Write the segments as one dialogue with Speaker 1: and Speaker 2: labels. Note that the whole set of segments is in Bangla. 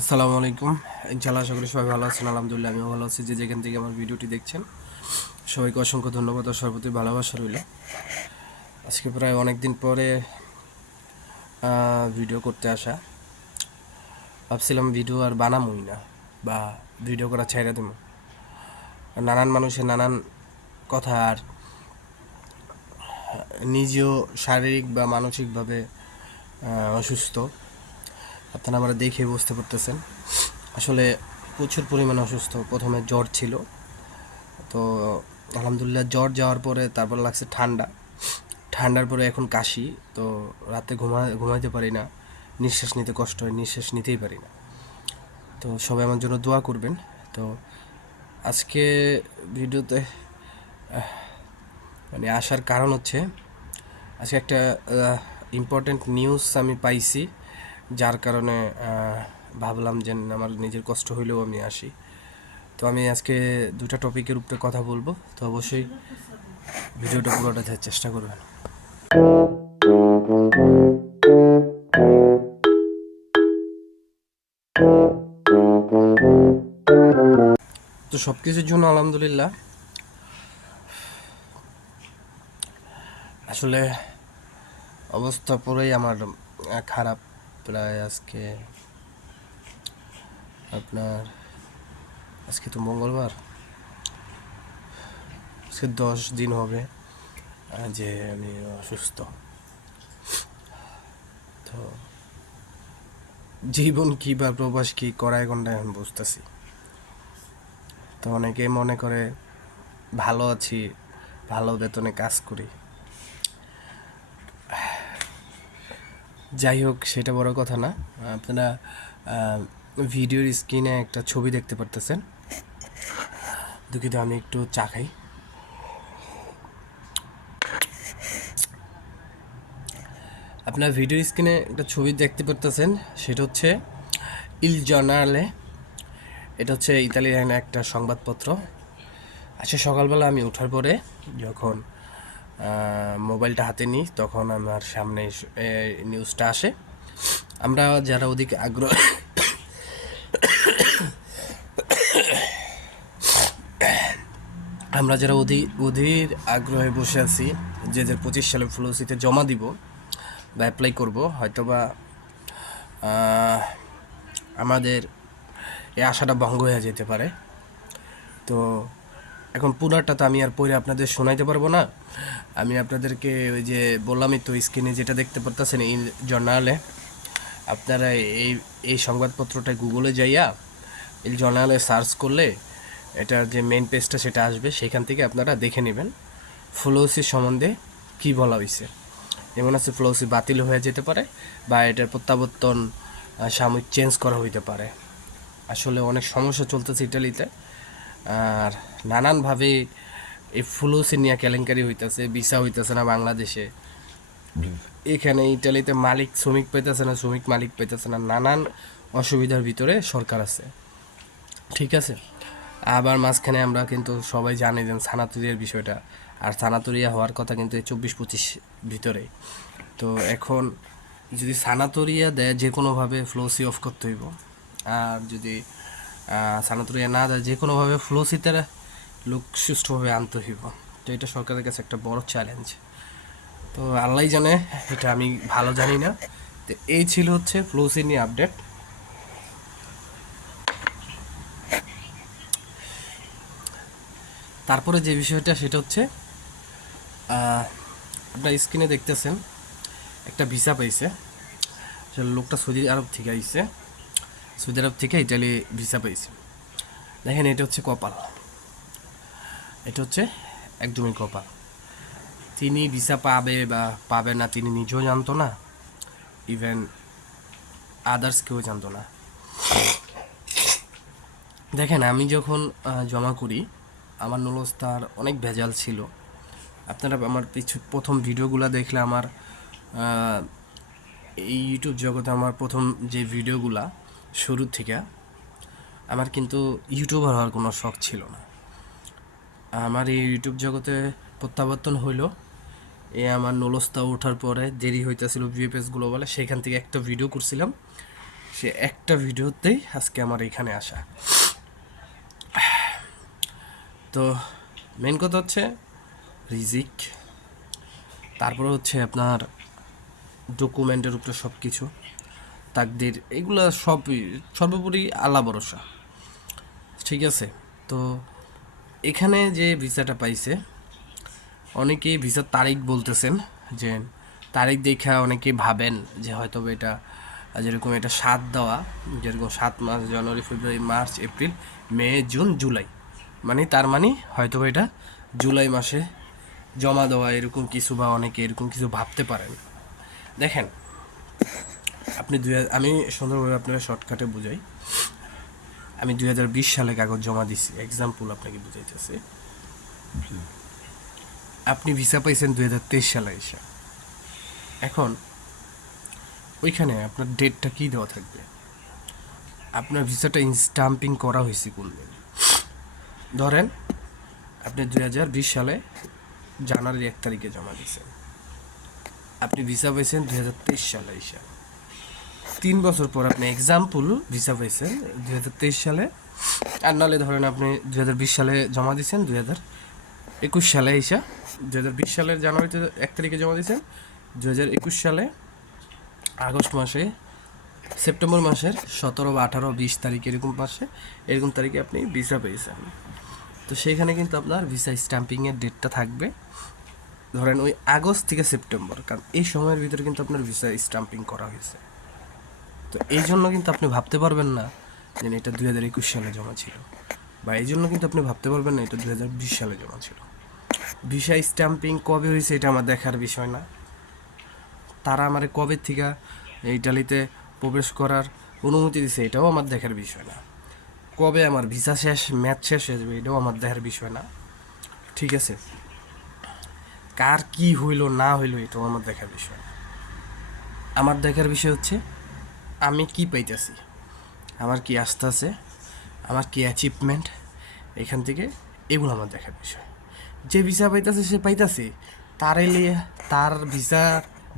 Speaker 1: আসসালামু আলাইকুম। ইনশাল্লাহ আশা করি সবাই ভালো আছেন, আলহামদুলিল্লাহ আমিও ভালো আছি। যে যেখান থেকে আমার ভিডিওটি দেখছেন, সবাইকে অসংখ্য ধন্যবাদ ও সর্বতি ভালোবাসা রইল। আজকে প্রায় অনেক দিন পরে ভিডিও করতে আসা। ভাবছিলাম ভিডিও আর বানামই না, বা ভিডিও করা ছাইরা দেবো। নানান মানুষের নানান কথা আর নিজেও শারীরিক বা মানসিকভাবে অসুস্থ। আপনারা আমরা দেখে বুঝতে পারতেছেন। আসলে প্রচুর পরিমাণে অসুস্থ। প্রথমে জ্বর ছিল। তো আলহামদুলিল্লাহ জ্বর যাওয়ার পরে তারপর লাগছে ঠান্ডা। ঠান্ডার পরে এখন কাশি। তো রাতে ঘুমা, ঘুমাইতে পারি না। নিঃশ্বাস নিতে কষ্ট হয়। নিঃশ্বাস নিতেই পারি না। তো সবাই আমার জন্য দোয়া করবেন। তো আজকে ভিডিওতে মানে আসার কারণ হচ্ছে, আজকে একটা ইম্পর্ট্যান্ট নিউজ আমি পাইছি। যার কারণে ভাবলাম যে আমার নিজের কষ্ট হইলেও আমি আসি। তো আমি আজকে দুটা টপিকের উপরে কথা বলব। তো অবশ্যই ভিডিওটা পুরোটা দেখার চেষ্টা করবেন। তো সব কিছুর জন্য আলহামদুলিল্লাহ, আসলে অবস্থা পুরোই আমার খারাপ। প্রায় আজকে, আপনার আজকে তো মঙ্গলবার। আজকে দশ দিন হবে যে আমি অসুস্থ। তো জীবন কি বা প্রবাস কি করায় কোনটা এখন বুঝতেছি। তো অনেকে মনে করে ভালো আছি, ভালো বেতনে কাজ করি। যাই হোক, সেটা বড় কথা না। আপনারা ভিডিওর স্ক্রিনে একটা ছবি দেখতে পারতেছেন। দুঃখিত, আমি একটু চা খাই। আপনার ভিডিওর স্ক্রিনে একটা ছবি দেখতে পারতেছেন, সেটা হচ্ছে ইল জর্নালে এটা হচ্ছে ইতালিয়ান একটা সংবাদপত্র। আচ্ছা সকালবেলা আমি ওঠার পরে যখন মোবাইলটা হাতে নিই, তখন আমার সামনে নিউজটা আসে। আমরা যারা ওদিকে আগ্রহ আমরা যারা অধি অধীর আগ্রহে বসে আছি, যে যে পঁচিশ সালে ফ্লোসিতে জমা দিব বা অ্যাপ্লাই করব, হয়তোবা আমাদের এই আশাটা ভঙ্গ হয়ে যেতে পারে। তো এখন পুরাটা তো আমি আর পরে আপনাদের শোনাইতে পারব না। আমি আপনাদেরকে ওই যে বললামই তো স্ক্রিনে যেটা দেখতে পারতেছেন এই জার্নালে আপনারা এই এই সংবাদপত্রটা গুগলে যাইয়া এই জার্নালে সার্চ করলে এটার যে মেন পেজটা সেটা আসবে, সেখান থেকে আপনারা দেখে নেবেন ফ্লোসি সম্বন্ধে কি বলা হয়েছে যেমন আছে ফ্লোসি বাতিল হয়ে যেতে পারে বা এটার প্রত্যাবর্তন সাময়িক চেঞ্জ করা হইতে পারে। আসলে অনেক সমস্যা চলতেছে ইটালিতে আর নানানভাবে এই ফ্লুসি নিয়ে কেলেঙ্কারি হইতেছে, ভিসা হইতেছে না বাংলাদেশে। এখানে ইটালিতে মালিক শ্রমিক পেতেছে না, শ্রমিক মালিক পেতেছে না, নানান অসুবিধার ভিতরে সরকার আছে। ঠিক আছে? আবার মাঝখানে আমরা কিন্তু সবাই জানি যে সানাতুরিয়ার বিষয়টা। আর সানাতুরিয়া হওয়ার কথা কিন্তু এই চব্বিশ পঁচিশ ভিতরে। তো এখন যদি সানাতুরিয়া দেয়, যে কোনোভাবে ফ্লোসি অফ করতে হইব। আর যদি সানাতুরিয়া না দেয় যে কোনোভাবে ফ্লোসিতে লোক সুষ্ঠুভাবে আনতে হইব। তো এটা সরকারের কাছে একটা বড় চ্যালেঞ্জ তো আল্লাহ জানে, এটা আমি ভালো জানি না। তো এই ছিল হচ্ছে ফ্লোসি নিয়ে আপডেট তারপরে যে বিষয়টা, সেটা হচ্ছে আপনার স্ক্রিনে দেখতেছেন, একটা ভিসা পাইছে। লোকটা সৌদি আরব থেকে আইছে। সৌদি আরব থেকে ইটালি ভিসা পেয়েছি। দেখেন, এটা হচ্ছে কপাল। এটা হচ্ছে একদমই কপাল। তিনি ভিসা পাবে বা পাবে না, তিনি নিজেও জানতো না। ইভেন আদার্স কেউ জানতো না। দেখেন, আমি যখন জমা করি, আমার নুলস্তার অনেক ভেজাল ছিল। আপনারা আমার পিছু, প্রথম ভিডিওগুলো দেখলে আমার এই ইউটিউব জগতে আমার প্রথম যে ভিডিওগুলা শুরু থেকে আমার কিন্তু ইউটিউবার হওয়ার কোনো শখ ছিল না। আমার এই ইউটিউব জগতে প্রত্যাবর্তন হইল, এ আমার নলস্তা ওঠার পরে দেরি হইতেছিল ভিএফএস বলে সেখান থেকে একটা ভিডিও করছিলাম। সে একটা ভিডিওতেই আজকে আমার এখানে আসা। তো মেন কথা হচ্ছে রিজিক, তারপরে হচ্ছে আপনার ডকুমেন্টের উপরে সব কিছু তাকদির, এগুলো সব সর্বোপরি আল্লাহ ভরসা। ঠিক আছে? তো এখানে যে ভিসাটা পাইছে, অনেকেই ভিসার তারিখ বলতেছেন যে তারিখ দেখা অনেকেই ভাবেন যে হয়তো এটা, যেরকম এটা সাত দেওয়া, যেরকম সাত মাস, জানুয়ারি, ফেব্রুয়ারি, মার্চ, এপ্রিল, মে, জুন, জুলাই। মানে তার মানে হয়তো এটা জুলাই মাসে জমা দেওয়া, এরকম কিছু বা অনেকে এরকম কিছু ভাবতে পারেন। দেখেন আপনি দুই আমি সুন্দরভাবে আপনাকে শর্টকাটে বুঝাই। আমি দুই হাজার বিশ সালে কাগজ জমা দিছি। এক্সাম্পল আপনাকে বুঝাইতেছি। আপনি ভিসা পাইছেন দুই হাজার তেইশ সালে এসে। এখন, ওইখানে আপনার ডেটটা কি দেওয়া থাকবে? আপনার ভিসাটা স্টাম্পিং করা হয়েছে কোন দিন? ধরেন, আপনি দুই হাজার বিশ সালে জানুয়ারির এক তারিখে জমা দিয়েছেন। আপনি ভিসা পাইছেন দুই হাজার তেইশ সালে এসে। তিন বছর পর আপনি এক্সাম্পল ভিসা পাইছেন, দুই হাজার তেইশ সালে। আর নাহলে ধরেন আপনি দুই হাজার বিশ সালে জমা দিয়েছেন দুই হাজার একুশ সালে এসা দু হাজার বিশ সালের জানুয়ারিতে এক তারিখে জমা দিয়েছেন দু হাজার একুশ সালে আগস্ট মাসে, সেপ্টেম্বর মাসের সতেরো বা আঠারো, বিশ তারিখ এরকম মাসে এরকম তারিখে আপনি ভিসা পেয়েছেন তো সেইখানে কিন্তু আপনার ভিসা স্ট্যাম্পিংয়ের ডেটটা থাকবে। ধরেন ওই আগস্ট থেকে সেপ্টেম্বর, কারণ এই সময়ের ভিতরে কিন্তু আপনার ভিসা স্ট্যাম্পিং করা হয়েছে। তো এই জন্য কিন্তু আপনি ভাবতে পারবেন না যে এটা দুই হাজার একুশ সালে জমা ছিল। বা এই জন্য কিন্তু আপনি ভাবতে পারবেন না এটা দুই হাজার বিশ সালে জমা ছিল। ভিসা স্ট্যাম্পিং কবে হয়েছে এটা আমার দেখার বিষয় না। তারা আমার কবে থেকে ইটালিতে প্রবেশ করার অনুমতি দিছে এটাও আমার দেখার বিষয় না। কবে আমার ভিসা শেষ, ম্যাচ শেষ হয়ে যাবে এটাও আমার দেখার বিষয় না। ঠিক আছে। কার কি হইল, না হইল এটাও আমার দেখার বিষয় না। আমার দেখার বিষয় হচ্ছে আমি কি পাইতেছি? আমার কি আস্থা আছে? আমার কি অ্যাচিভমেন্ট এখান থেকে এগুলো আমার দেখার বিষয়। যে ভিসা পাইতেছে, সে পাইতেছে। তার এলে তার ভিসা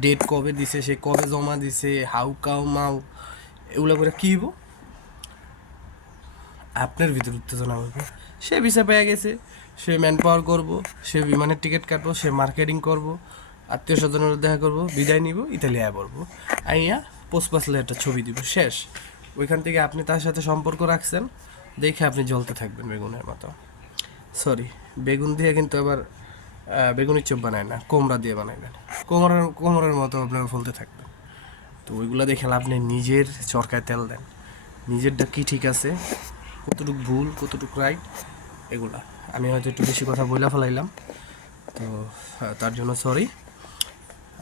Speaker 1: ডেট কবে দিছে, সে কবে জমা দিছে হাউ কাউ মাউ এগুলো করে কী হইব? আপনার ভিতরে উত্তেজনা হবে। সে ভিসা পেয়ে গেছে, সে ম্যান পাওয়ার করব, সে বিমানের টিকিট কাটবো, সে মার্কেটিং করব আত্মীয় স্বজনের দেখা করব, বিদায় নিব ইতালিয়া পড়ব। আইয়া পোস্ট পাসলে একটা ছবি দিব, শেষ। ওইখান থেকে আপনি তার সাথে সম্পর্ক রাখছেন, দেখে আপনি জ্বলতে থাকবেন বেগুনের মতো। সরি বেগুন দিয়ে কিন্তু আবার বেগুনের চোপ বানায় না কোমরা দিয়ে বানাইবেন। কোমরের কোমরের মতো আপনার ফলতে থাকবেন। তো ওইগুলো দেখে আপনি নিজের চরকায় তেল দেন। নিজেরটা কি ঠিক আছে, কতটুকু ভুল, কতটুকু রাইট এগুলা। আমি হয়তো একটু বেশি কথা বইলা ফেলাইলাম। তো তার জন্য সরি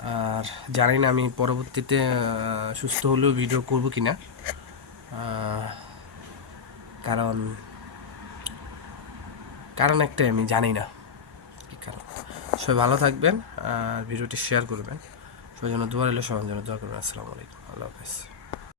Speaker 1: আর জানি না আমি পরবর্তীতে সুস্থ হলেও ভিডিও করব কি না কারণ কারণ একটাই আমি জানি না। কারণ? সবাই ভালো থাকবেন আর ভিডিওটি শেয়ার করবেন। সবাই জন্য দোয়া এলো সবার জন্য দোয়া করবেন। আসসালামু আলাইকুম। আল্লাহ হাফেজ।